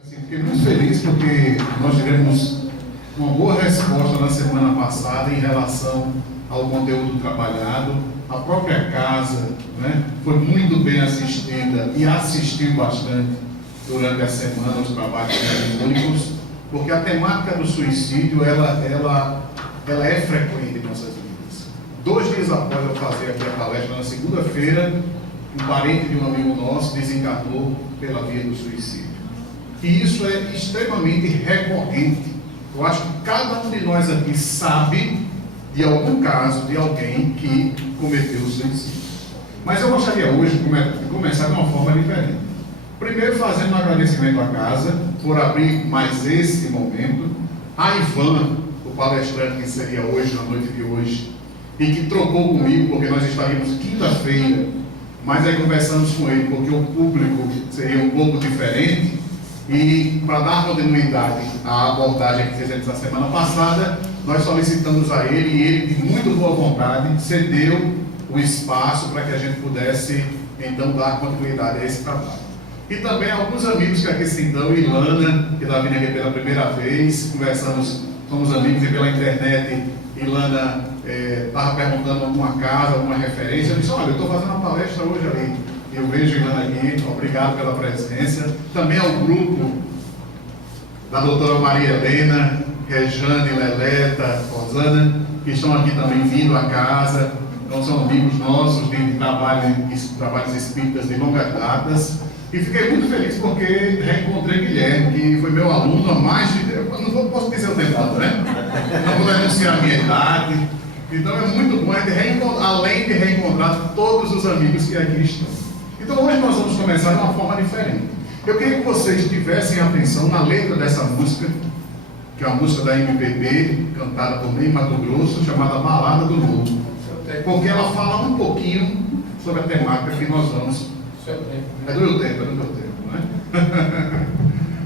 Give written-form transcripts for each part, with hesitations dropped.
Fiquei muito feliz porque nós tivemos uma boa resposta na semana passada em relação ao conteúdo trabalhado. A própria casa, né, foi muito bem assistida e assistiu bastante durante a semana os trabalhos mediúnicos, porque a temática do suicídio ela é frequente em nossas vidas. 2 dias após eu fazer aqui a palestra, na segunda-feira, um parente de um amigo nosso desencarnou pela via do suicídio. E isso é extremamente recorrente. Eu acho que cada um de nós aqui sabe de algum caso de alguém que cometeu suicídio. Mas eu gostaria hoje de começar de uma forma diferente. Primeiro, fazendo um agradecimento à casa por abrir mais esse momento. A Ivan, o palestrante que seria hoje, na noite de hoje, e que trocou comigo, porque nós estaríamos quinta-feira, mas aí conversamos com ele, porque o público seria um pouco diferente. E para dar continuidade à abordagem que fizemos na semana passada, nós solicitamos a ele, e ele, de muito boa vontade, cedeu o espaço para que a gente pudesse, então, dar continuidade a esse trabalho. E também alguns amigos que aqui se dão, Ilana, que está vindo aqui pela primeira vez, conversamos, somos amigos, e pela internet, Ilana estava perguntando alguma casa, alguma referência. Eu disse: olha, eu estou fazendo uma palestra hoje ali. Eu vejo Ilana aqui, obrigado pela presença. Também ao grupo da doutora Maria Helena, Rejane, Leleta, Rosana, que estão aqui também vindo à casa. Então são amigos nossos de trabalhos espíritas de longas datas. E fiquei muito feliz porque reencontrei Guilherme, que foi meu aluno há mais de... Eu não posso dizer o tempo todo, né? Não vou denunciar a minha idade. Então é muito bom, além de reencontrar todos os amigos que aqui estão. Então hoje nós vamos começar de uma forma diferente. Eu queria que vocês tivessem atenção na letra dessa música, que é uma música da MPB, cantada por Ney Matogrosso, chamada Balada do Lobo. Porque ela fala um pouquinho sobre a temática que nós vamos... É do meu tempo, né?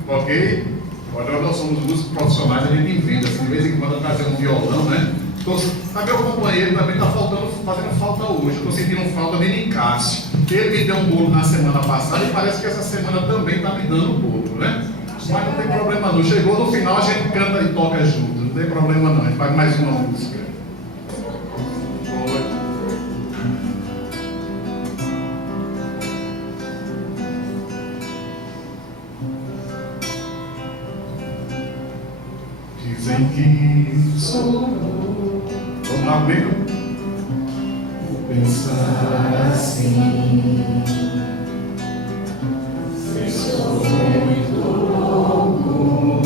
Ok? Agora nós somos músicos profissionais, a gente inventa, assim, de vez em quando eu trazer um violão, né? Meu companheiro também está fazendo falta hoje. Estou sentindo falta de Nicásio. Ele me deu um bolo na semana passada e parece que essa semana também está me dando um bolo, né? Mas não tem problema não. Chegou no final, a gente canta e toca junto. Não tem problema não. A gente faz mais uma música. Dizem que sou... Vamos lá comigo? Vou pensar assim. Se sou muito louco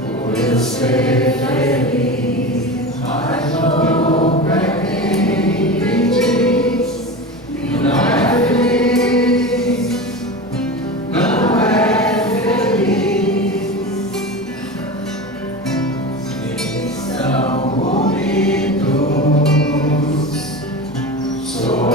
por eu ser feliz, mas louco é quem me diz que não é feliz, não é feliz. São bonitos, sou a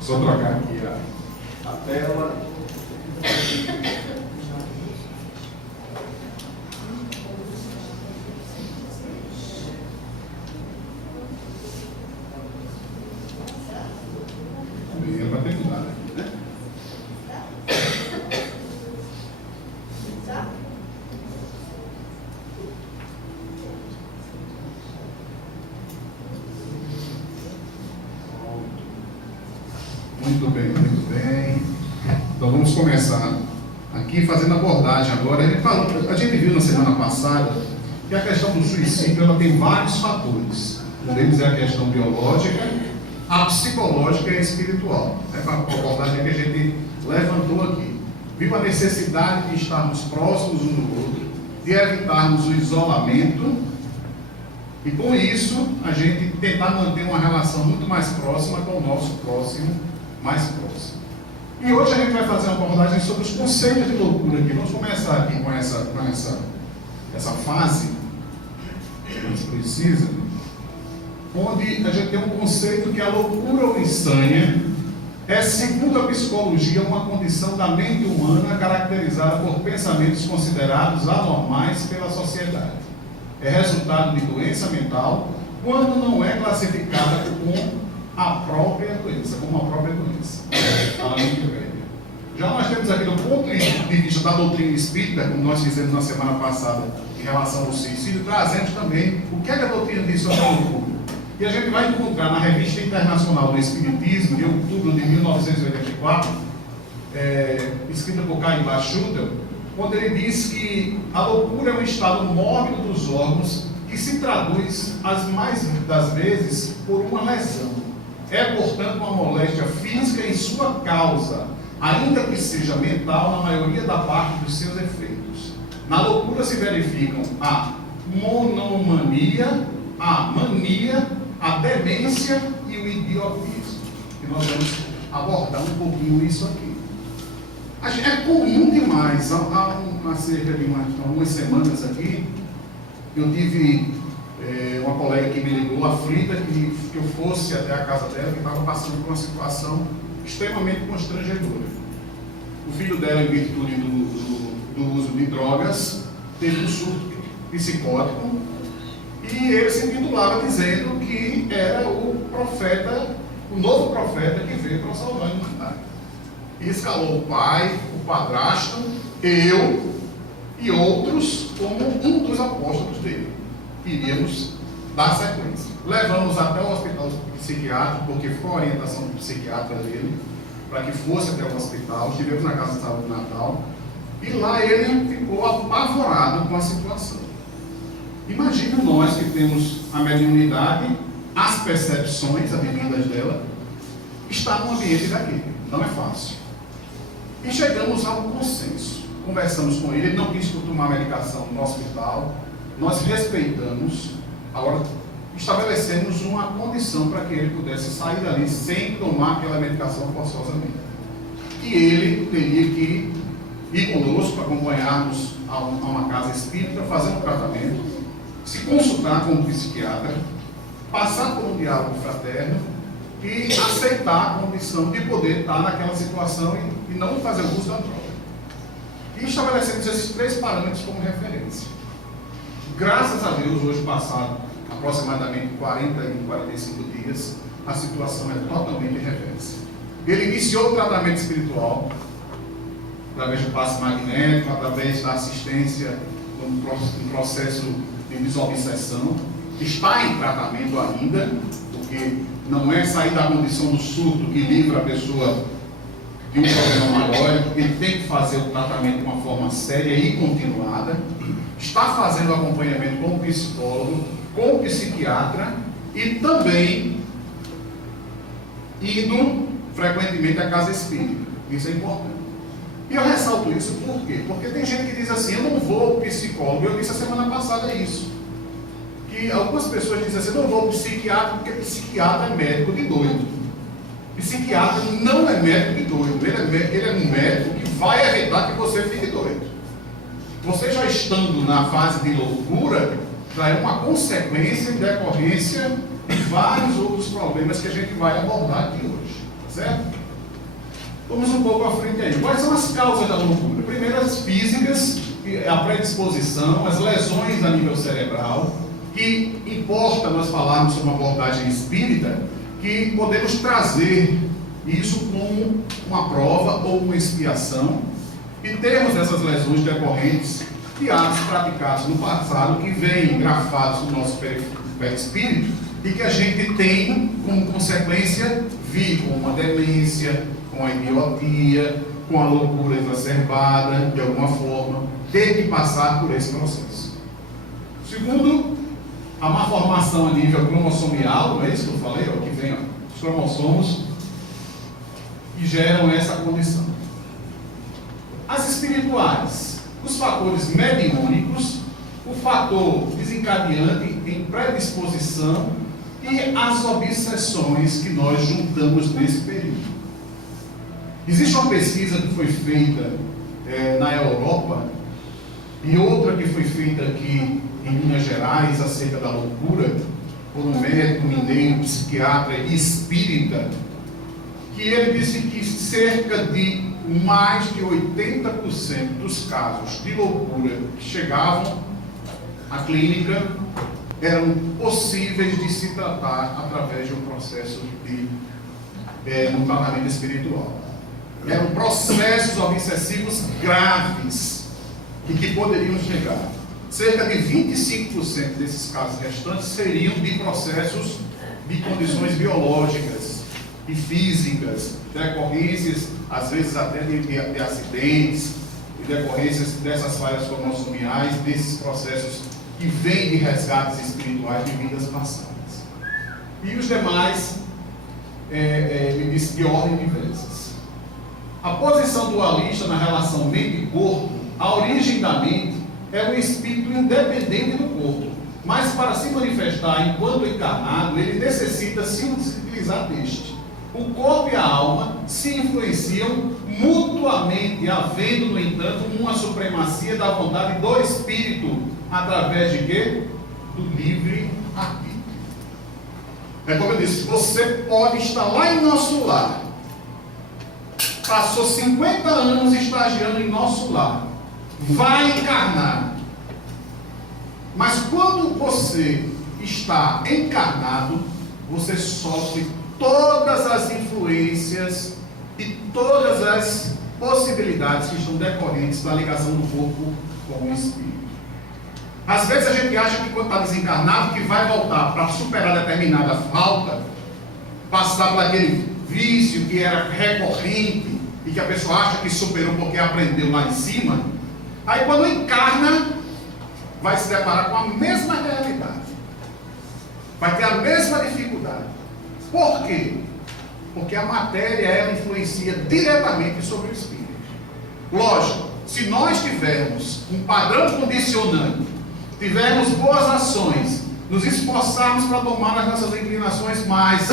Só trocar aqui a tela. Bem, vai ter que dar aqui, né? Muito bem, muito bem. Então vamos começar aqui fazendo a abordagem agora. A gente viu na semana passada que a questão do suicídio ela tem vários fatores. Um deles é a questão biológica, a psicológica e a espiritual. É a abordagem que a gente levantou aqui. Viu a necessidade de estarmos próximos um do outro, de evitarmos o isolamento e com isso a gente tentar manter uma relação muito mais próxima com o nosso próximo mais próximo. E hoje a gente vai fazer uma abordagem sobre os conceitos de loucura aqui. Vamos começar aqui com essa fase que a gente precisa, onde a gente tem um conceito que a loucura ou insânia é, segundo a psicologia, uma condição da mente humana caracterizada por pensamentos considerados anormais pela sociedade. É resultado de doença mental quando não é classificada como a própria doença, Já nós temos aqui, do ponto de vista da doutrina espírita, como nós fizemos na semana passada em relação ao suicídio, trazemos também o que é que a doutrina diz sobre a loucura. E a gente vai encontrar na Revista Internacional do Espiritismo, de outubro de 1984, escrita por Caio Bachuta, onde ele diz que a loucura é um estado mórbido dos órgãos que se traduz, as mais das vezes, por uma lesão. É, portanto, uma moléstia física em sua causa, ainda que seja mental, na maioria da parte dos seus efeitos. Na loucura se verificam a monomania, a mania, a demência e o idiotismo. E nós vamos abordar um pouquinho isso aqui. É comum demais. Há cerca de algumas semanas aqui, eu tive uma colega que me ligou, aflita, que eu fosse até a casa dela, que estava passando por uma situação extremamente constrangedora. O filho dela, em virtude do uso de drogas, teve um surto psicótico e ele se intitulava dizendo que era o profeta, o novo profeta que veio para salvar a humanidade. E escalou o pai, o padrasto, eu e outros como um dos apóstolos dele. Iríamos dar sequência. Levamos até o hospital psiquiátrico, porque foi a orientação do psiquiatra dele, para que fosse até o hospital. Estivemos na casa de saúde de Natal, e lá ele ficou apavorado com a situação. Imagine nós que temos a mediunidade, as percepções advindas dela, estar num ambiente daquele. Não é fácil. E chegamos a um consenso. Conversamos com ele não quis tomar medicação no hospital. Nós respeitamos, agora estabelecemos uma condição para que ele pudesse sair dali sem tomar aquela medicação forçosamente. E ele teria que ir conosco, acompanharmos a uma casa espírita, fazer um tratamento, se consultar com um psiquiatra, passar por um diálogo fraterno e aceitar a condição de poder estar naquela situação e não fazer uso da droga. E estabelecemos esses 3 parâmetros como referência. Graças a Deus, hoje passado aproximadamente 40 e 45 dias, a situação é totalmente reversa. Ele iniciou o tratamento espiritual, através do passe magnético, através da assistência no processo de desobsessão. Está em tratamento ainda, porque não é sair da condição do surto que livra a pessoa de um problema maior, ele tem que fazer o tratamento de uma forma séria e continuada. Está fazendo acompanhamento com o psicólogo, com o psiquiatra e também indo frequentemente à casa espírita. Isso é importante. E eu ressalto isso por quê? Porque tem gente que diz assim, eu não vou ao psicólogo. Eu disse a semana passada isso. Que algumas pessoas dizem assim, eu não vou ao psiquiatra porque psiquiatra é médico de doido. Psiquiatra não é médico de doido. Ele é um médico que vai evitar que você fique doido. Você já estando na fase de loucura, já é uma consequência em decorrência de vários outros problemas que a gente vai abordar aqui hoje, tá certo? Vamos um pouco à frente aí. Quais são as causas da loucura? Primeiro, as físicas, a predisposição, as lesões a nível cerebral, que importa nós falarmos sobre uma abordagem espírita, que podemos trazer isso como uma prova ou uma expiação, e temos essas lesões decorrentes de atos praticados no passado que vêm grafados no nosso perispírito e que a gente tem como consequência vir com uma demência, com a idiotia, com a loucura exacerbada, de alguma forma, ter que passar por esse processo. Segundo, a má formação a nível cromossomial, não é isso que eu falei? Ó, que vem os cromossomos que geram essa condição. As espirituais, os fatores mediúnicos, o fator desencadeante em predisposição e as obsessões que nós juntamos nesse período. Existe uma pesquisa que foi feita na Europa e outra que foi feita aqui em Minas Gerais acerca da loucura por um médico mineiro, psiquiatra e espírita, que ele disse que cerca de mais de 80% dos casos de loucura que chegavam à clínica eram possíveis de se tratar através de um processo de um tratamento espiritual. Eram processos obsessivos graves e que poderiam chegar. Cerca de 25% desses casos restantes seriam de processos de condições biológicas e físicas, decorrências, às vezes até de acidentes, de decorrências dessas falhas cromossomiais, desses processos que vêm de resgates espirituais de vidas passadas. E os demais, ele disse, de ordem diversas. A posição dualista na relação mente e corpo, a origem da mente é um espírito independente do corpo, mas para se manifestar enquanto encarnado, ele necessita se utilizar deste. O corpo e a alma se influenciam mutuamente, havendo, no entanto, uma supremacia da vontade do espírito, através de quê? Do livre arbítrio. É como eu disse, você pode estar lá em nosso lar, passou 50 anos estagiando em nosso lar, vai encarnar, mas quando você está encarnado, você sofre todas as influências e todas as possibilidades que estão decorrentes da ligação do corpo com o espírito. Às vezes a gente acha que quando está desencarnado que vai voltar para superar determinada falta, passar por aquele vício que era recorrente e que a pessoa acha que superou porque aprendeu lá em cima. Aí quando encarna, vai se deparar com a mesma realidade, vai ter a mesma dificuldade. Por quê? Porque a matéria, ela influencia diretamente sobre o espírito. Lógico, se nós tivermos um padrão condicionante, tivermos boas ações, nos esforçarmos para tomar as nossas inclinações mais,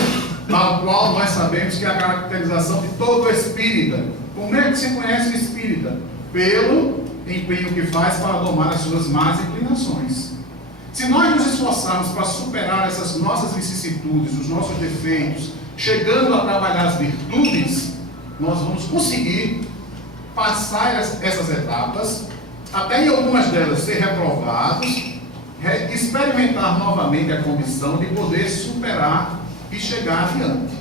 tal qual nós sabemos que é a caracterização de todo espírita. Como é que se conhece o espírita? Pelo empenho que faz para domar as suas más inclinações. Se nós nos esforçarmos para superar essas nossas vicissitudes, os nossos defeitos, chegando a trabalhar as virtudes, nós vamos conseguir passar essas etapas, até em algumas delas ser reprovados, experimentar novamente a condição de poder superar e chegar adiante.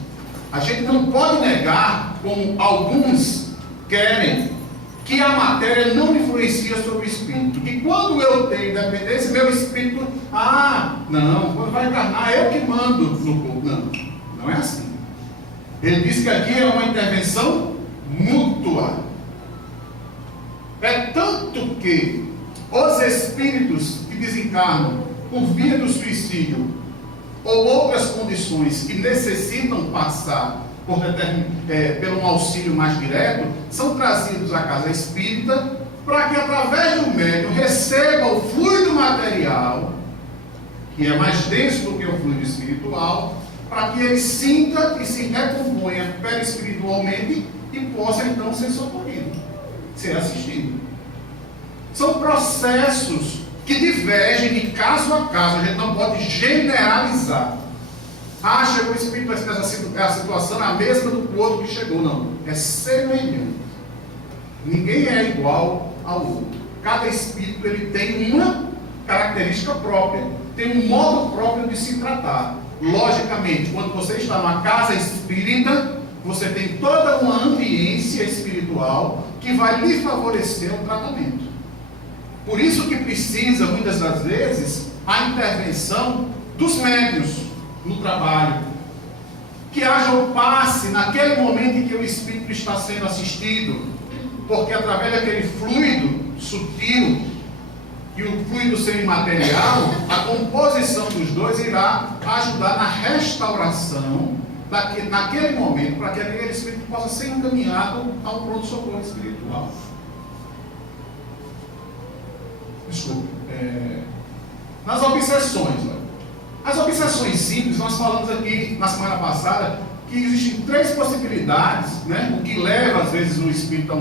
A gente não pode negar, como alguns querem, que a matéria não influencia sobre o espírito. Que quando eu tenho dependência, meu espírito, não, quando vai encarnar, eu que mando no corpo. Não é assim. Ele diz que aqui é uma intervenção mútua. É tanto que os espíritos que desencarnam por via do suicídio ou outras condições que necessitam passar pelo um auxílio mais direto, são trazidos à casa espírita para que através do médium receba o fluido material, que é mais denso do que o fluido espiritual, para que ele sinta e se recomponha perispiritualmente e possa então ser socorrido, ser assistido. São processos que que divergem de caso a caso, a gente não pode generalizar. Ah, chegou o espírito, a situação é a mesma do outro que chegou. Não, é semelhante. Ninguém é igual ao outro. Cada espírito ele tem uma característica própria, tem um modo próprio de se tratar. Logicamente, quando você está numa casa espírita, você tem toda uma ambiência espiritual que vai lhe favorecer o tratamento. Por isso que precisa, muitas das vezes, a intervenção dos médiuns no trabalho. Que haja o passe naquele momento em que o espírito está sendo assistido, porque através daquele fluido sutil e o fluido semimaterial, a composição dos dois irá ajudar na restauração naquele momento, para que aquele espírito possa ser encaminhado a um pronto-socorro espiritual. Desculpe. Nas obsessões, as obsessões simples, nós falamos aqui na semana passada que existem 3 possibilidades, né? O que leva às vezes o espírito a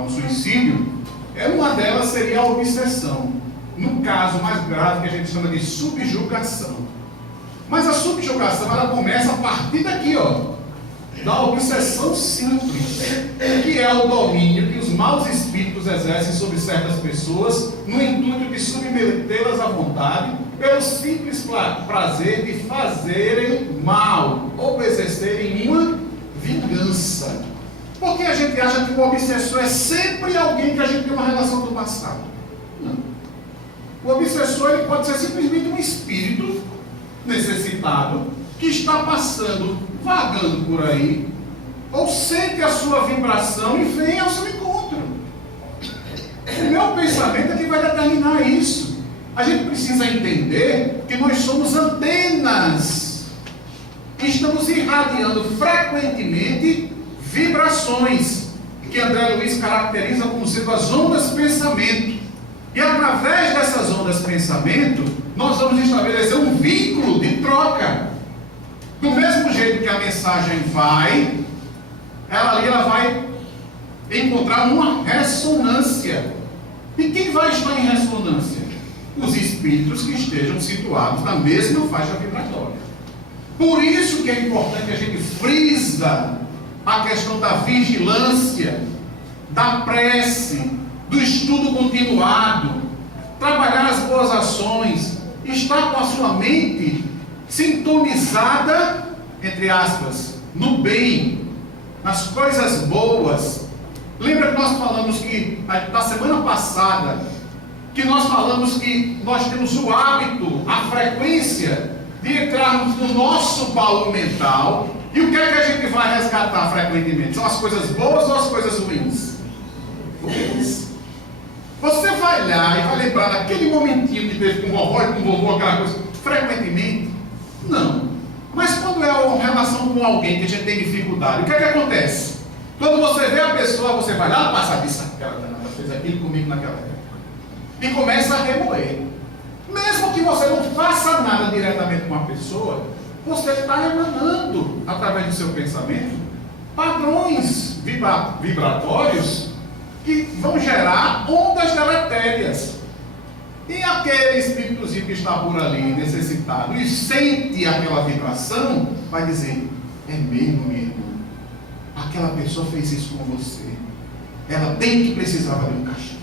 um suicídio. Uma delas seria a obsessão, no caso mais grave que a gente chama de subjugação. Mas a subjugação ela começa a partir daqui, da obsessão simples, que é o domínio que os maus espíritos exercem sobre certas pessoas no intuito de submetê-las à vontade pelo simples prazer de fazerem mal ou exercerem uma vingança. Porque a gente acha que o obsessor é sempre alguém que a gente tem uma relação do passado. Não. O obsessor ele pode ser simplesmente um espírito necessitado que está passando, vagando por aí, ou sente a sua vibração e vem ao seu encontro. O meu pensamento é que vai determinar isso. A gente precisa entender que nós somos antenas que estamos irradiando frequentemente vibrações, que André Luiz caracteriza como sendo as ondas pensamento. E através dessas ondas pensamento, nós vamos estabelecer um vínculo de troca. Do mesmo jeito que a mensagem vai, ela vai encontrar uma ressonância. E quem vai estar em ressonância? Os espíritos que estejam situados na mesma faixa vibratória. Por isso que é importante a gente frisa a questão da vigilância, da prece, do estudo continuado, trabalhar as boas ações, estar com a sua mente sintonizada, entre aspas, no bem, nas coisas boas. Lembra que nós falamos que, na semana passada, que nós falamos que nós temos o hábito, a frequência de entrarmos no nosso baú mental. E o que é que a gente vai resgatar frequentemente? São as coisas boas ou as coisas ruins? Ruins. Você vai olhar e vai lembrar daquele momentinho que teve com vovó e com vovô, aquela coisa, frequentemente? Não. Mas quando é uma relação com alguém que a gente tem dificuldade, o que é que acontece? Quando você vê a pessoa, você vai lá no passado, disse, aquela danada fez aquilo comigo naquela época. E começa a remoer. Mesmo que você não faça nada diretamente com a pessoa, você está emanando, através do seu pensamento, padrões vibratórios que vão gerar ondas deletérias. E aquele espíritozinho que está por ali, necessitado, e sente aquela vibração, vai dizer, é mesmo, minha irmã, aquela pessoa fez isso com você, ela tem que precisava de um castigo.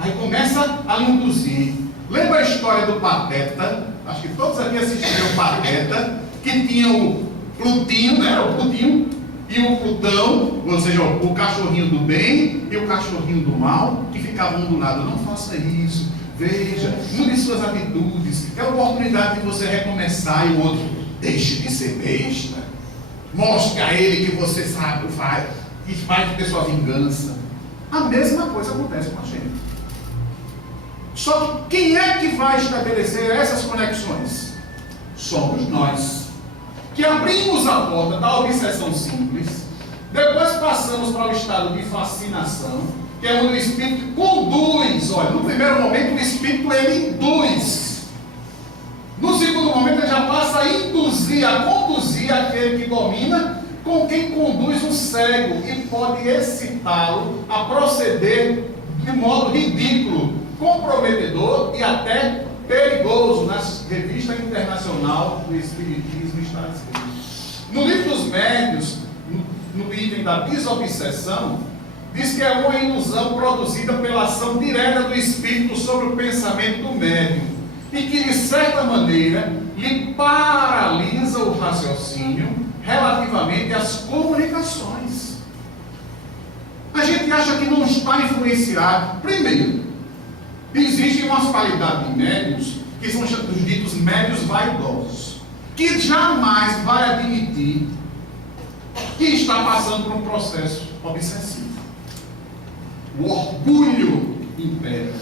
Aí começa a lhe induzir. Lembra a história do Pateta? Acho que todos aqui assistiram o Pateta, que tinha o Plutinho, né? O Plutinho e o Plutão, ou seja, o cachorrinho do bem e o cachorrinho do mal, que ficavam um do lado. Não faça isso, veja, mude suas atitudes, é a oportunidade de você recomeçar. E o outro, deixe de ser besta, mostre a ele que você sabe o que faz, e vai ter sua vingança. A mesma coisa acontece com a gente. Só que quem é que vai estabelecer essas conexões? Somos nós, que abrimos a porta da obsessão simples, depois passamos para o estado de fascinação, que é onde o espírito conduz. Olha, no primeiro momento o espírito ele induz, no segundo momento ele já passa a induzir, a conduzir aquele que domina, com quem conduz o cego, e pode excitá-lo a proceder de modo ridículo, comprometedor e até perigoso na revista internacional do Espiritismo está escrito. No livro dos médiuns, no item da desobsessão, diz que é uma ilusão produzida pela ação direta do espírito sobre o pensamento do médium e que, de certa maneira, lhe paralisa o raciocínio relativamente às comunicações. A gente acha que não está influenciado. Primeiro, existem umas qualidades de médiuns que são os ditos médiuns vaidosos, que jamais vai admitir que está passando por um processo obsessivo. O orgulho impera.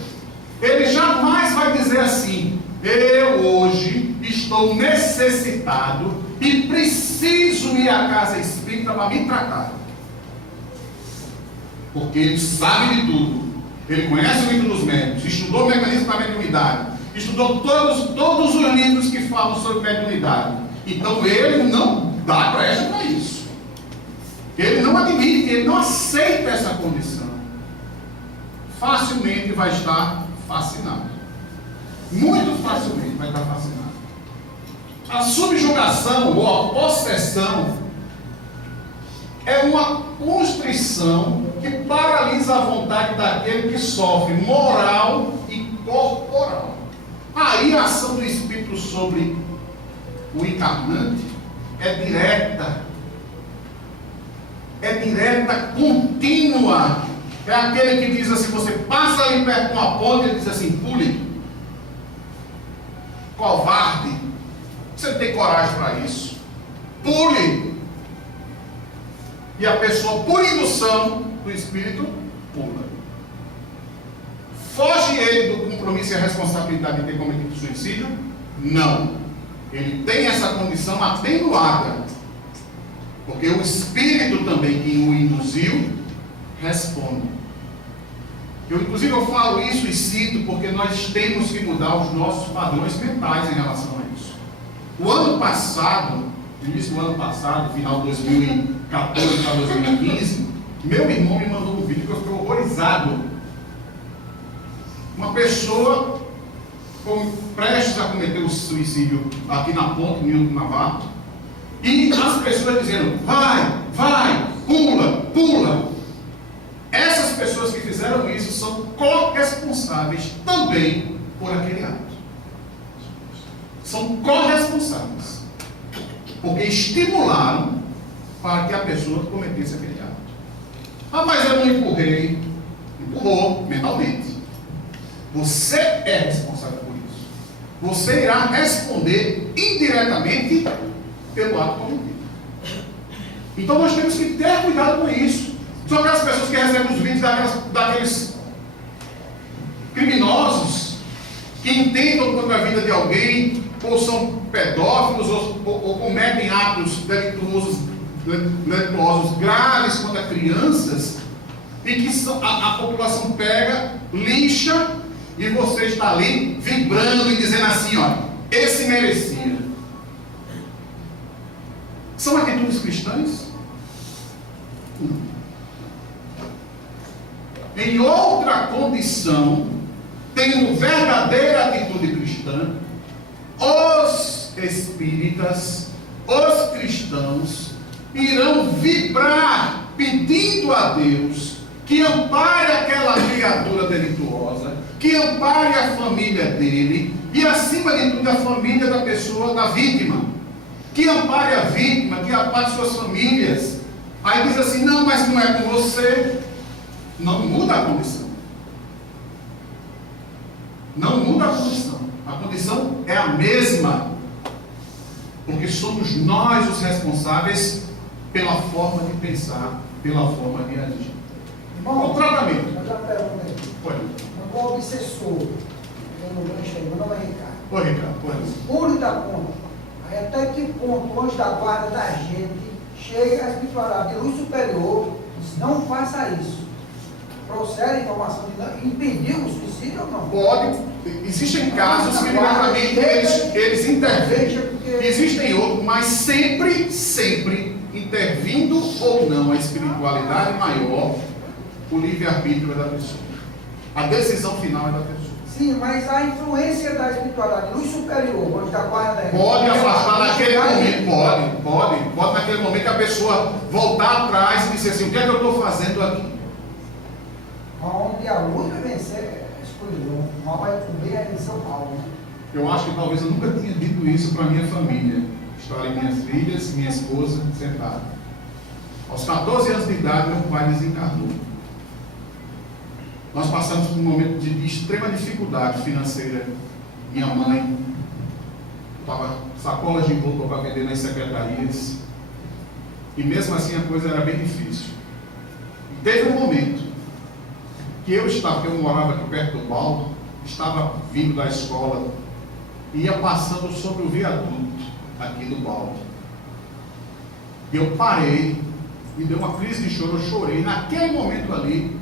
Ele jamais vai dizer assim: eu hoje estou necessitado e preciso ir à casa espírita para me tratar. Porque ele sabe de tudo. Ele conhece o livro dos médiuns, estudou o mecanismo da mediunidade, estudou todos os livros que falam sobre mediunidade. Então ele não dá brecha para isso. Ele não admite, ele não aceita essa condição. Facilmente vai estar fascinado. Muito facilmente vai estar fascinado. A subjugação ou a possessão é uma constrição que paralisa a vontade daquele que sofre moral e corporal. Aí a ação do Espírito sobre o encarnante é direta, contínua. É aquele que diz assim: você passa ali perto de uma ponte, ele diz assim: pule, covarde, você não tem coragem para isso, pule. E a pessoa, por indução do Espírito, pula. Foge ele do compromisso e a responsabilidade de ter cometido suicídio? Não. Ele tem essa condição atenuada, porque o Espírito também, que o induziu, responde. Inclusive eu falo isso e cito porque nós temos que mudar os nossos padrões mentais em relação a isso. O ano passado, início do ano passado, final de 2014 para 2015, meu irmão me mandou um vídeo que eu fiquei horrorizado. Uma pessoa prestes a cometer o suicídio aqui na ponte, Nilton Navarro, e as pessoas dizendo: vai, pula. Essas pessoas que fizeram isso são corresponsáveis também por aquele ato. São corresponsáveis, porque estimularam para que a pessoa cometesse aquele ato. Ah, mas eu não empurrei. Empurrou mentalmente. Você é responsável por isso. Você irá responder indiretamente pelo ato cometido. Então nós temos que ter cuidado com isso. São aquelas pessoas que recebem os vídeos daqueles criminosos que intentam contra a vida de alguém, ou são pedófilos, ou cometem atos delituosos graves contra crianças, e que a população pega, lixa, e você está ali vibrando e dizendo assim: ó, esse merecia. São atitudes cristãs? Em outra condição, tendo verdadeira atitude cristã, os espíritas, os cristãos, irão vibrar pedindo a Deus que ampare aquela criatura delituosa, que ampare a família dele e, acima de tudo, a família da pessoa, da vítima, que ampare a vítima, que ampare suas famílias. Aí diz assim: não, mas não é com você. Não muda a condição. Não muda a condição. A condição é a mesma, porque somos nós os responsáveis pela forma de pensar, pela forma de agir. Irmão, o tratamento. Eu já pergunto aí. Pode. O obsessor, eu não gancho aí, meu nome é Ricardo. Oi, Ricardo, pode. Puro da conta. Aí até que ponto, antes da guarda da gente, chega a espiritualidade de luz superior, diz: não faça isso. Procede a informação de impedir o suicídio ou não? Pode. Existem casos que diretamente eles intervêm. Existem outros, mas sempre intervindo ou não a espiritualidade maior, o livre-arbítrio é da pessoa. A decisão final é da pessoa. Sim, mas a influência da espiritualidade, luz superior, onde da guarda da pode afastar naquele momento, pode naquele momento que a pessoa voltar atrás e dizer assim, o que é que eu estou fazendo aqui? Onde a luz vai vencer a escuridão, o mal vai cobrir a vencer o mal. Né? Eu acho que talvez eu nunca tinha dito isso para minha família. Estão ali minhas filhas, minha esposa, sentada. Aos 14 anos de idade, meu pai desencarnou. Nós passamos por um momento de extrema dificuldade financeira. Minha mãe estava sacolas de roupa para vender nas secretarias. E mesmo assim a coisa era bem difícil. E teve um momento que eu morava aqui perto do Baldo, estava vindo da escola, e ia passando sobre o viaduto aqui do Baldo. E eu parei, me deu uma crise de choro, eu chorei. Naquele momento ali,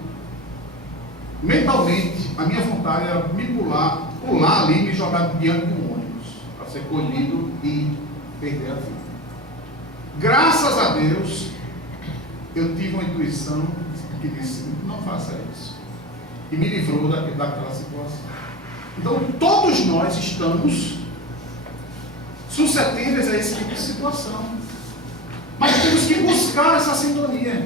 mentalmente, a minha vontade era me pular ali e me jogar diante de um ônibus, para ser colhido e perder a vida. Graças a Deus, eu tive uma intuição que disse, não faça isso. E me livrou daquela situação. Então, todos nós estamos suscetíveis a esse tipo de situação. Mas temos que buscar essa sintonia.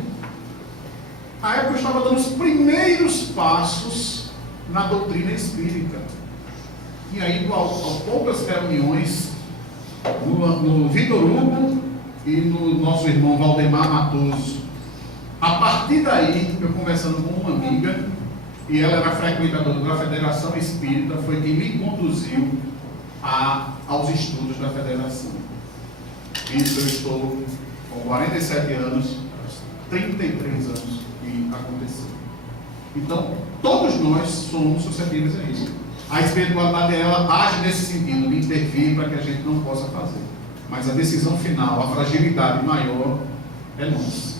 Na época eu estava dando os primeiros passos na doutrina espírita. E aí, a poucas reuniões, no Vitor Hugo e no nosso irmão Valdemar Matoso. A partir daí, eu conversando com uma amiga, e ela era frequentadora da Federação Espírita, foi quem me conduziu aos estudos da Federação. Isso eu estou com 47 anos, 33 anos que aconteceu. Então, todos nós somos suscetíveis a isso. A espiritualidade, ela age nesse sentido, de intervir para que a gente não possa fazer. Mas a decisão final, a fragilidade maior é nossa.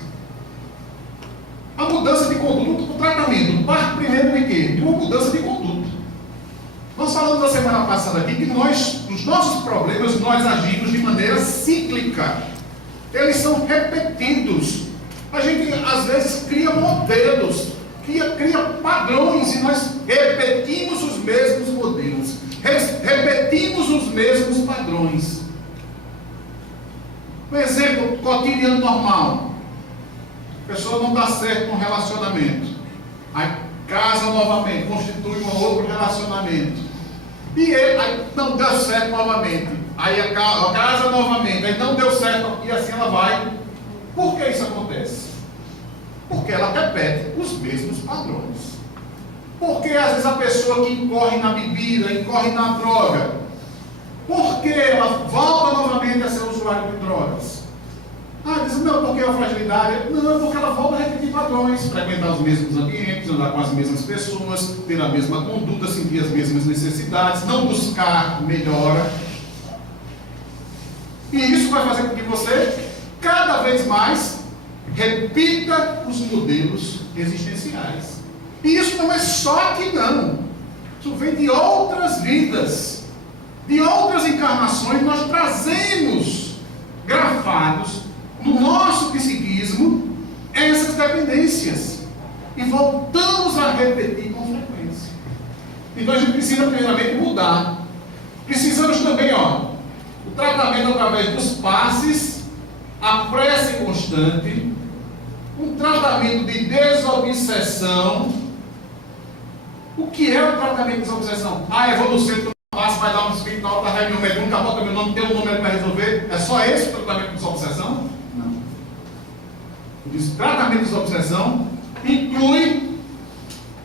A mudança de conduta, o tratamento, parte primeiro de quê? De uma mudança de conduta. Nós falamos na semana passada aqui que os nossos problemas, nós agimos de maneira cíclica. Eles são repetidos. A gente, às vezes, cria modelos, cria padrões, e nós repetimos os mesmos modelos, repetimos os mesmos padrões. Um exemplo cotidiano normal. A pessoa não dá certo com um relacionamento, aí casa novamente, constitui um outro relacionamento, e aí não deu certo novamente, aí a casa novamente, aí não deu certo, e assim ela vai. Por que isso acontece? Porque ela repete os mesmos padrões. Porque às vezes a pessoa que incorre na bebida, incorre na droga, porque ela volta novamente a ser usuário de drogas? Diz, não, porque a fragilidade, não, porque ela volta a repetir padrões, frequentar os mesmos ambientes, andar com as mesmas pessoas, ter a mesma conduta, sentir as mesmas necessidades, não buscar melhora. E isso vai fazer com que você, cada vez mais, repita os modelos existenciais. E isso não é só aqui não. Isso vem de outras vidas, de outras encarnações. Nós trazemos grafados no nosso psiquismo essas dependências e voltamos a repetir com frequência. Então a gente precisa primeiramente mudar. Precisamos também, o tratamento através dos passes, a prece constante, um tratamento de desobsessão. O que é o tratamento de desobsessão? Eu vou no centro, passe, vai dar um espírito na outra reunião mediúnica, bota meu nome, tem um número para resolver. É só esse o tratamento de desobsessão? Não. O tratamento de desobsessão inclui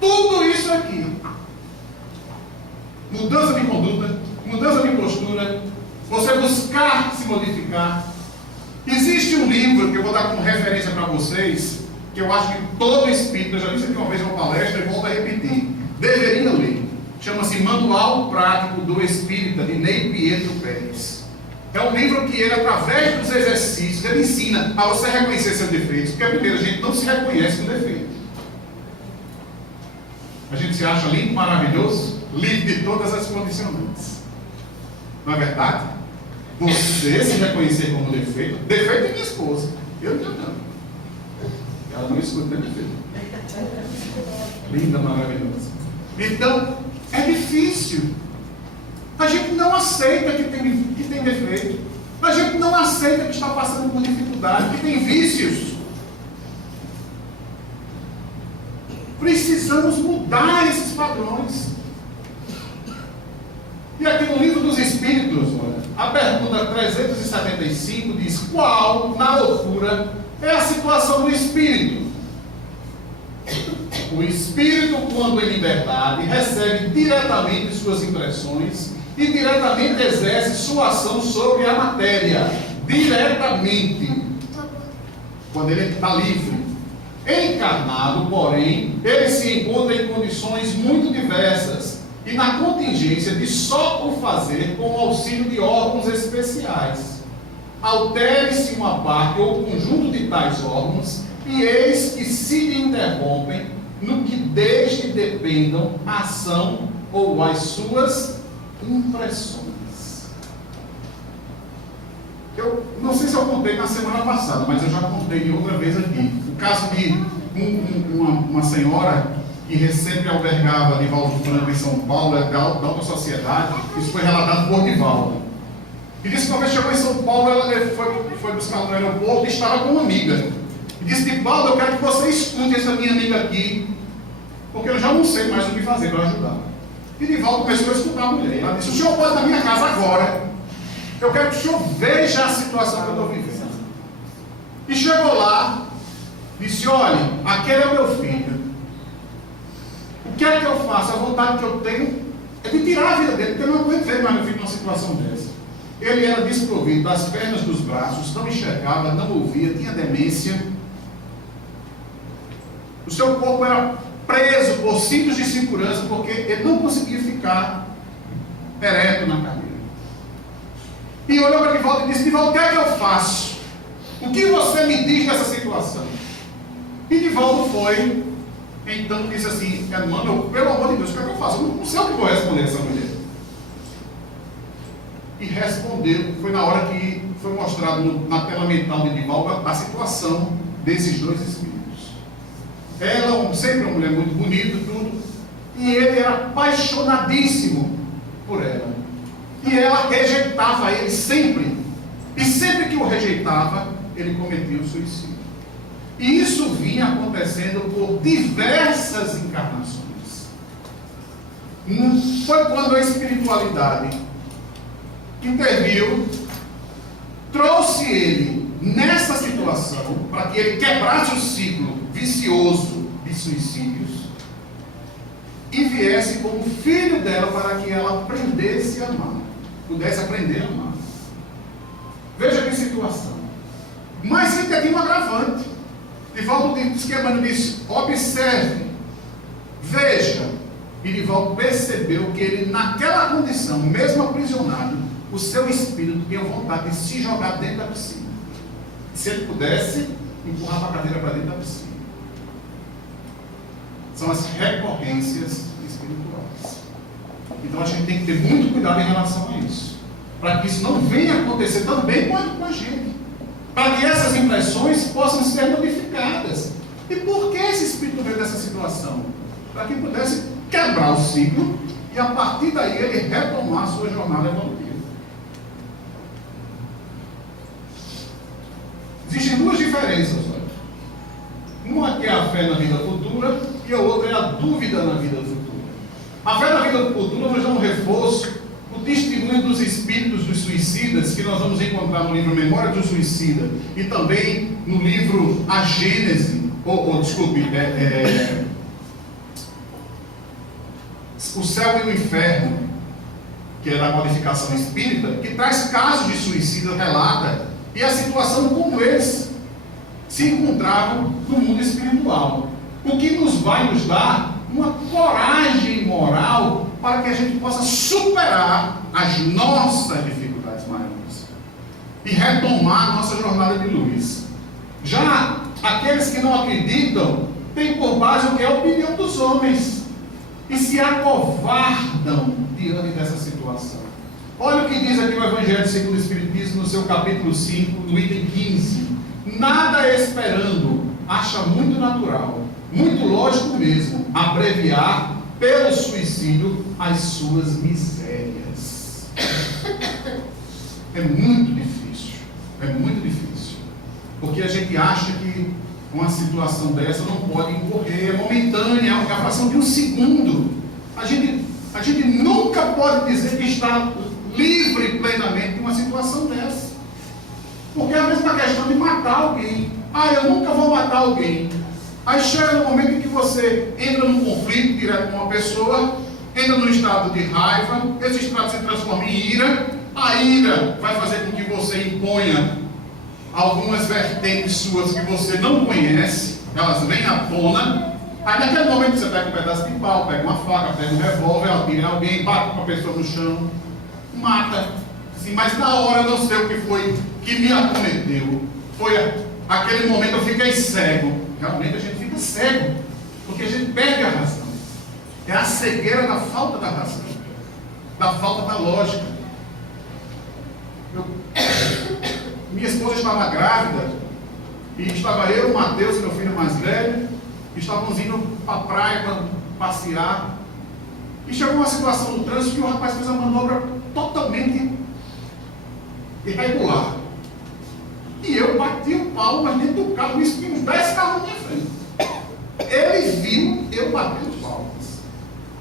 tudo isso aqui. Mudança de conduta, mudança de postura, você buscar se modificar. Existe um livro que eu vou dar como referência para vocês, que eu acho que todo espírito, eu já disse aqui uma vez em uma palestra e volto a repetir, deveria ler. Chama-se Manual Prático do Espírita, de Ney Pietro Pérez. É um livro que ele, através dos exercícios, ele ensina a você reconhecer seus defeitos, porque primeiro a gente não se reconhece no defeito. A gente se acha lindo, maravilhoso, livre de todas as condicionantes. Não é verdade? Você se reconhecer como defeito é minha esposa. Eu não. Ela não escuta meu defeito. Linda, maravilhosa. Então, é difícil. A gente não aceita que tem defeito. A gente não aceita que está passando por dificuldade, que tem vícios. Precisamos mudar esses padrões. E aqui no Livro dos Espíritos, olha, a pergunta 375 diz: qual, na loucura, é a situação do espírito? O espírito, quando em liberdade, recebe diretamente suas impressões e diretamente exerce sua ação sobre a matéria. Diretamente. Quando ele está livre. Encarnado, porém, ele se encontra em condições muito diversas e na contingência de só o fazer com o auxílio de órgãos especiais. Altere-se uma parte ou conjunto de tais órgãos e eis que se lhe interrompem no que deste dependam a ação ou as suas impressões. Eu não sei se eu contei na semana passada, mas eu já contei outra vez aqui. O caso de uma senhora que sempre albergava Divaldo Franco em São Paulo, da alta sociedade. Isso foi relatado por Divaldo. E disse que uma vez chegou em São Paulo, ela foi buscar no aeroporto e estava com uma amiga. E disse: Divaldo, eu quero que você escute essa minha amiga aqui, porque eu já não sei mais o que fazer para ajudar. E Divaldo começou a escutar a mulher. Ela disse: o senhor pode ir na minha casa agora. Eu quero que o senhor veja a situação que eu estou vivendo. E chegou lá, disse: olha, aquele é o meu filho. O que é que eu faço? A vontade que eu tenho é de tirar a vida dele, porque eu não aguento ver mais meu filho numa situação dessa. Ele era desprovido das pernas, dos braços, não enxergava, não ouvia, tinha demência. O seu corpo era preso por cintos de segurança, porque ele não conseguia ficar ereto na cadeira. E olhou para Divaldo e disse: Divaldo, o que é que eu faço? O que você me diz nessa situação? E Divaldo foi, então disse assim: mano, pelo amor de Deus, o que é que eu faço? Eu não sei o que vou responder a essa mulher. E respondeu, foi na hora que foi mostrado na tela mental de Divaldo a situação desses dois espíritos. Ela, sempre uma mulher muito bonita, tudo, e ele era apaixonadíssimo por ela. E ela rejeitava ele sempre. E sempre que o rejeitava, ele cometia o suicídio. E isso vinha acontecendo por diversas encarnações. Foi quando a espiritualidade interviu, trouxe ele nessa situação, para que ele quebrasse o ciclo vicioso de suicídios, e viesse como filho dela para que ela aprendesse a amar. Pudesse aprender a amar. Veja que situação. Mas ainda tem um agravante. Divaldo disse: observe, veja. E Divaldo percebeu que ele, naquela condição, mesmo aprisionado, o seu espírito tinha vontade de se jogar dentro da piscina. Se ele pudesse, empurrava a cadeira para dentro da piscina. São as recorrências espirituais. Então a gente tem que ter muito cuidado em relação a isso, para que isso não venha acontecer também com a gente, para que essas impressões possam ser modificadas. E por que esse espírito veio dessa situação? Para que pudesse quebrar o ciclo e a partir daí ele retomar a sua jornada evolutiva. Existem duas diferenças, olha. Uma que é a fé na vida futura e a outra é a dúvida na vida futura. A fé na vida futura nos dá um reforço, o testemunho dos espíritos dos suicidas, que nós vamos encontrar no livro Memória do Suicida e também no livro A Gênese, O Céu e o Inferno, que é da codificação espírita, que traz casos de suicida, relata, e a situação como eles se encontravam no mundo espiritual. O que vai nos dar uma coragem moral para que a gente possa superar as nossas dificuldades maiores e retomar a nossa jornada de luz. Já aqueles que não acreditam têm por base o que é a opinião dos homens e se acovardam diante dessa situação. Olha o que diz aqui o Evangelho segundo o Espiritismo, no seu capítulo 5, no item 15. Nada esperando, acha muito natural, muito lógico mesmo, abreviar pelo suicídio as suas misérias. É muito difícil. É muito difícil. Porque a gente acha que uma situação dessa não pode ocorrer, é momentânea, é uma fração de um segundo. A gente nunca pode dizer que está livre plenamente de uma situação dessa. Porque é a mesma questão de matar alguém. Eu nunca vou matar alguém. Aí chega no momento em que você entra num conflito direto com uma pessoa, entra num estado de raiva, esse estado se transforma em ira, a ira vai fazer com que você imponha algumas vertentes suas que você não conhece, elas vêm à tona. Aí naquele momento você pega um pedaço de pau, pega uma faca, pega um revólver, atira em alguém, bate com a pessoa no chão, mata. Assim, mas na hora eu não sei o que foi que me acometeu. Foi aquele momento eu fiquei cego. Realmente a gente fica cego, porque a gente perde a razão. É a cegueira da falta da razão, da falta da lógica. Minha esposa estava grávida, e estava eu, o Mateus, meu filho mais velho, estávamos indo para a praia para passear, e chegou uma situação no trânsito que o rapaz fez a manobra totalmente irregular. E eu bati o pau, mas dentro do carro, isso tinha uns 10 carros na minha frente. Ele viu eu batendo palmas.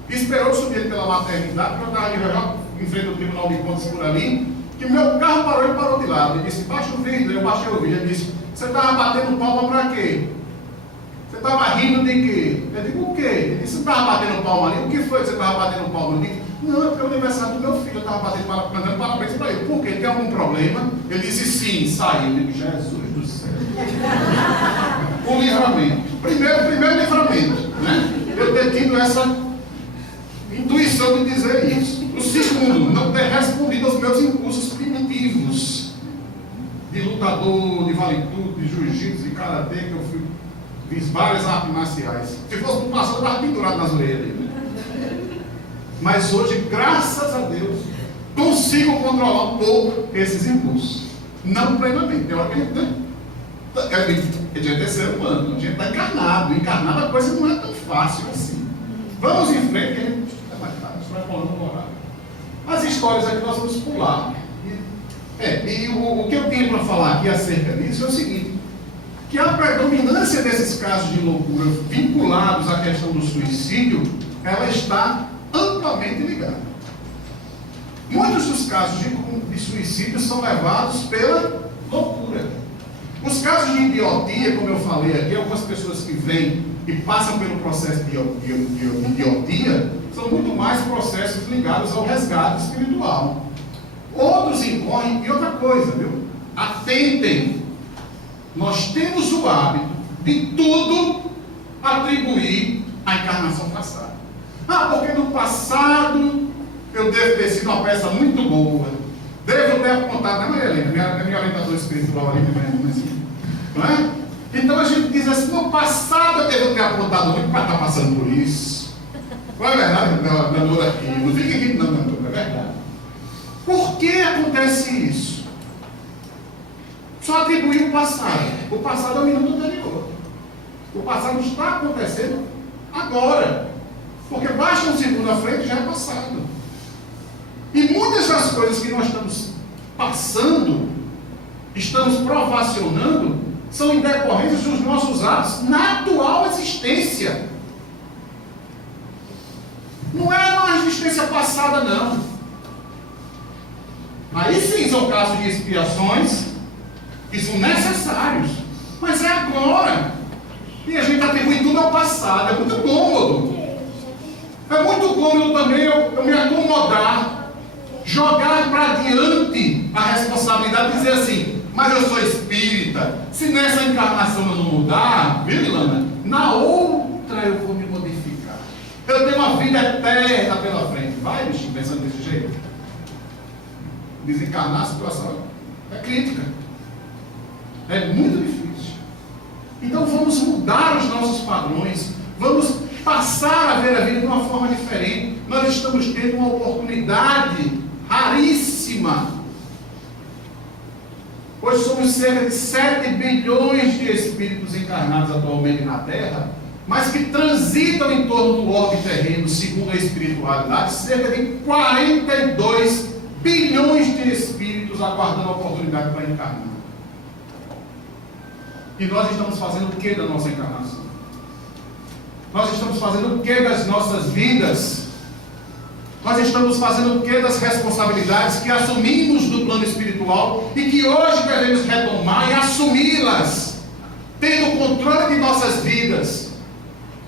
Esperou subir ele pela maternidade, porque eu estava ali já em frente ao Tribunal de Contas por ali, que meu carro parou, ele parou de lado. Ele disse, baixa o vidro, eu baixei o vidro. Ele disse, você estava batendo palma para quê? Você estava rindo de quê? Eu digo, o quê? Ele disse, você estava batendo palma ali? O que foi que você estava batendo palma? Eu disse, não, é porque é o aniversário do meu filho, eu estava mandando parabéns para ele. Por quê? Tem algum problema? Ele disse, sim, saiu. Eu digo, Jesus do céu. O livramento. Primeiro livramento, né? Eu ter tido essa intuição de dizer isso. O segundo, não ter respondido aos meus impulsos primitivos de lutador, de vale tudo, de jiu-jitsu, de karatê, que eu fiz várias artes marciais. Se fosse no passado, eu estava pendurado nas orelhas dele. Mas hoje, graças a Deus, consigo controlar um pouco esses impulsos. Não plenamente. Tem hora que a gente é ser humano, a gente está encarnado. Encarnado a coisa não é tão fácil assim. Vamos em frente, que a gente vai falando no horário. As histórias aqui nós vamos pular. E o que eu tenho para falar aqui acerca disso é o seguinte, que a predominância desses casos de loucura vinculados à questão do suicídio, ela está amplamente ligada. Muitos dos casos de suicídio são levados pela loucura. Os casos de idiotia, como eu falei aqui, algumas pessoas que vêm e passam pelo processo de idiotia, são muito mais processos ligados ao resgate espiritual. Outros incorrem em outra coisa, viu? Atentem, nós temos o hábito de tudo atribuir à encarnação passada. Porque no passado eu devo ter sido uma peça muito boa. Devo ter apontado, né, Maria Helena? Minha orientadora espiritual ali, não é? Então a gente diz assim, no passado eu devo ter apontado muito para estar passando por isso. Não é verdade, doutora aqui? Não fica aqui, não, é verdade. Por que acontece isso? Só atribuir o passado. O passado é o minuto anterior. O passado está acontecendo agora. Porque basta um segundo à frente, já é passado. E muitas das coisas que nós estamos passando, estamos provacionando, são em decorrência dos nossos atos na atual existência. Não é na existência passada, não. Aí sim são casos de expiações que são necessários. Mas é agora. E a gente atribui tudo ao passado. É muito cômodo. É muito cômodo também eu me acomodar, jogar para diante a responsabilidade e dizer assim, mas eu sou espírita, se nessa encarnação eu não mudar, viu, Ilana? Na outra eu vou me modificar. Eu tenho uma vida eterna pela frente. Vai, bichinho, pensando desse jeito? Desencarnar a situação é crítica. É muito difícil. Então vamos mudar os nossos padrões, vamos passar a ver a vida de uma forma diferente. Nós estamos tendo uma oportunidade raríssima. Hoje somos cerca de 7 bilhões de espíritos encarnados atualmente na Terra, mas que transitam em torno do orbe terreno, segundo a espiritualidade, cerca de 42 bilhões de espíritos aguardando a oportunidade para encarnar. E nós estamos fazendo o que da nossa encarnação? Nós estamos fazendo o que das nossas vidas? Nós estamos fazendo o que das responsabilidades que assumimos do plano espiritual e que hoje devemos retomar e assumi-las, tendo controle de nossas vidas,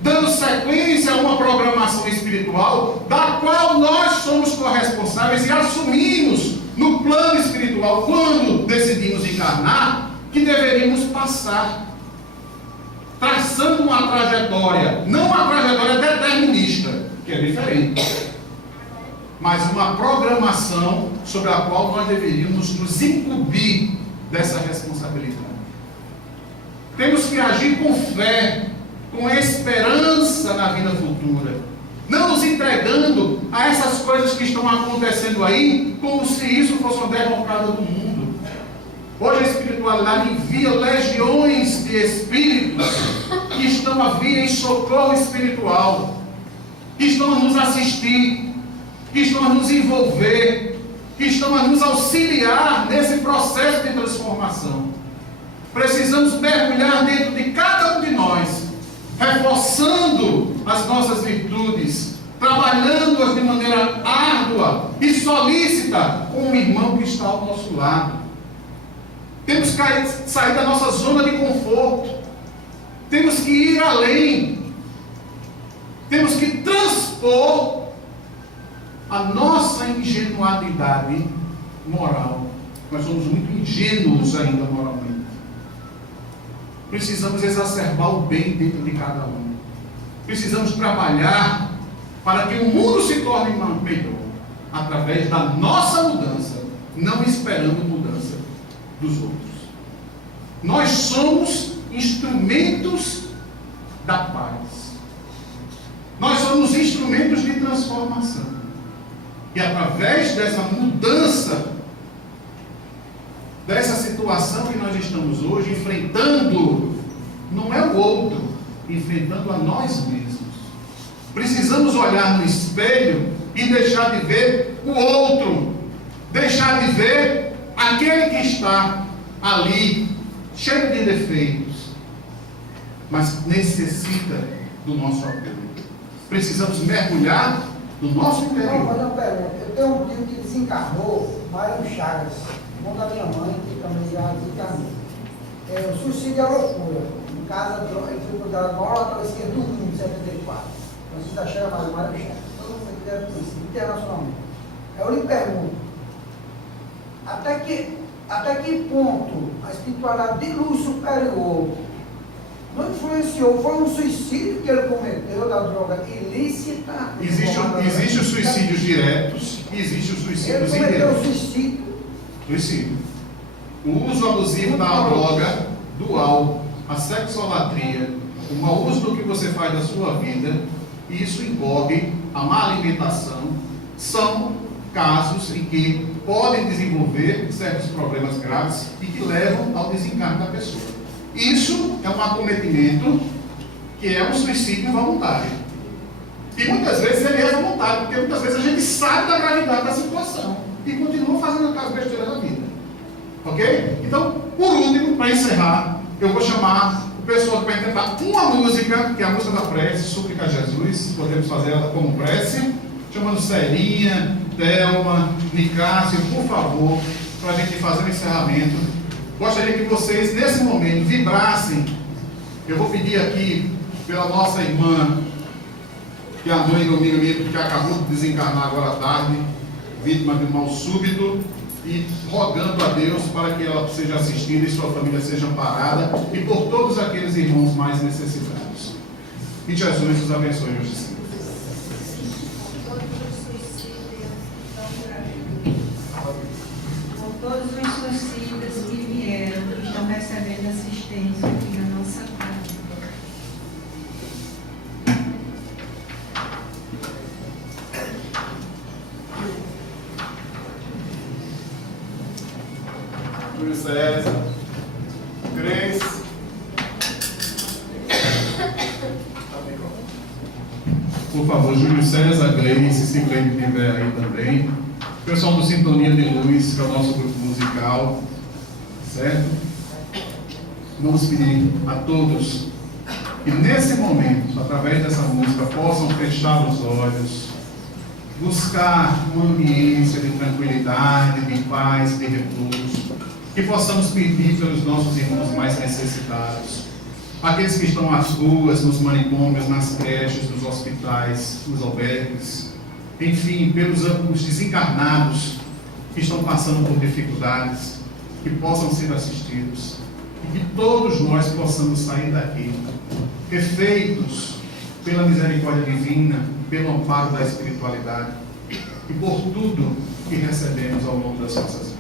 dando sequência a uma programação espiritual da qual nós somos corresponsáveis e assumimos no plano espiritual, quando decidimos encarnar, que deveríamos passar, traçando uma trajetória, não uma trajetória determinista, que é diferente, mas uma programação sobre a qual nós deveríamos nos incumbir dessa responsabilidade. Temos que agir com fé, com esperança na vida futura, não nos entregando a essas coisas que estão acontecendo aí, como se isso fosse uma derrocada do mundo. Hoje a espiritualidade envia legiões de espíritos que estão a vir em socorro espiritual, que estão a nos assistir, que estão a nos envolver, que estão a nos auxiliar nesse processo de transformação. Precisamos mergulhar dentro de cada um de nós, reforçando as nossas virtudes, trabalhando-as de maneira árdua e solícita com o irmão que está ao nosso lado. Temos que sair da nossa zona de conforto. Temos que ir além. Temos que transpor a nossa ingenuidade moral. Nós somos muito ingênuos ainda moralmente. Precisamos exacerbar o bem dentro de cada um. Precisamos trabalhar para que o mundo se torne melhor, através da nossa mudança, não esperando mudança dos outros. Nós somos instrumentos da paz. Nós somos instrumentos de transformação. E através dessa mudança, dessa situação que nós estamos hoje enfrentando, não é o outro, enfrentando a nós mesmos. Precisamos olhar no espelho e deixar de ver o outro, deixar de ver aquele que está ali, cheio de defeitos, mas necessita do nosso apoio. Precisamos mergulhar no nosso interior. Não, mas uma pergunta. Eu tenho um tio que desencarnou, Mário Chagas, irmão da minha mãe, que também já desencarnou. O suicídio é loucura. Em casa, ele foi cuidado na maior travessia do mundo, em 74. Francisco Chega Mário Chagas. Todo mundo deve conhecer, internacionalmente. Eu lhe pergunto, até que ponto a espiritualidade de luz superior não influenciou? Foi um suicídio que ele cometeu da droga ilícita? Existe os suicídios diretos e existe os suicídios indiretos. Ele cometeu suicídio. O uso abusivo da droga, do álcool, a sexolatria, o mau uso do que você faz da sua vida, isso envolve a má alimentação, são casos em que podem desenvolver certos problemas graves e que levam ao desencarne da pessoa. Isso é um acometimento que é um suicídio voluntário. E muitas vezes ele é voluntário, porque muitas vezes a gente sabe da gravidade da situação e continua fazendo aquelas besteiras da vida. Ok? Então, por último, para encerrar, eu vou chamar o pessoal para cantar uma música, que é a música da prece, Súplica a Jesus. Podemos fazer ela como prece, chamando Celinha, Thelma, Nicásio, por favor, para a gente fazer o encerramento. Gostaria que vocês, nesse momento, vibrassem. Eu vou pedir aqui pela nossa irmã, que é a mãe do amigo meu, que acabou de desencarnar agora à tarde, vítima de um mal súbito, e rogando a Deus para que ela seja assistida e sua família seja amparada, e por todos aqueles irmãos mais necessitados. E Jesus os abençoe hoje sim. Todos os suicidas que vieram, que estão recebendo assistência aqui na nossa casa. Júlio César, Grace, favor, Júlio César, Gleice, se Gleice estiver aí também. O pessoal do Sintonia de Luz, que é o nosso grupo musical, certo? Vamos pedir a todos que nesse momento, através dessa música, possam fechar os olhos, buscar uma ambiência de tranquilidade, de paz, de repouso, que possamos pedir pelos nossos irmãos mais necessitados, aqueles que estão nas ruas, nos manicômios, nas creches, nos hospitais, nos albergues, enfim, pelos os desencarnados que estão passando por dificuldades, que possam ser assistidos e que todos nós possamos sair daqui refeitos pela misericórdia divina, pelo amparo da espiritualidade e por tudo que recebemos ao longo das nossas vidas.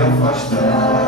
Afastar